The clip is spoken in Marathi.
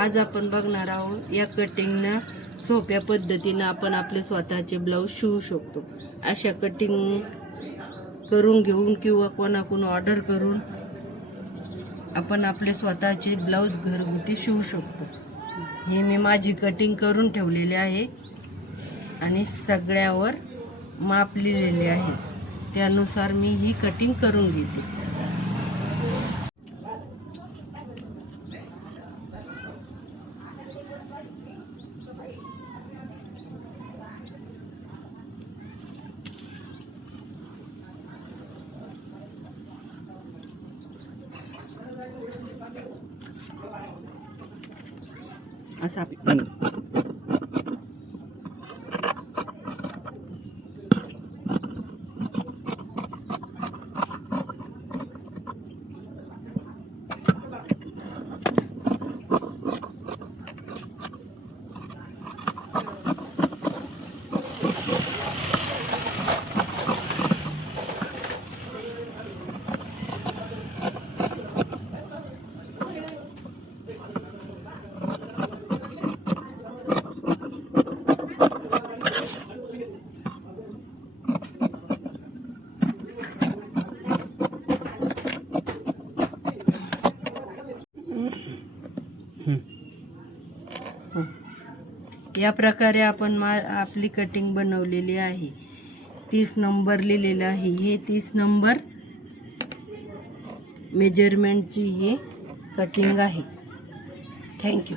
आज आपण बघणार आहोत या कटिंगनं सोप्या पद्धतीनं आपण आपले स्वतःचे ब्लाऊज शिवू शकतो। अशा कटिंग करून घेऊन किंवा कोणाकडून ऑर्डर करून आपण आपले स्वतःचे ब्लाऊज घरगुती शिवू शकतो। हे मी माझी कटिंग करून ठेवलेले आहे आणि सगळ्यावर माप लिहिलेले आहे, त्यानुसार मी ही कटिंग करून घेते। असं या प्रकारे आपण आपली कटिंग बनवलेली आहे। 30 नंबर लिहिलेला आहे। हे 30 नंबर मेजरमेंटची ही कटिंग आहे। थँक्यू।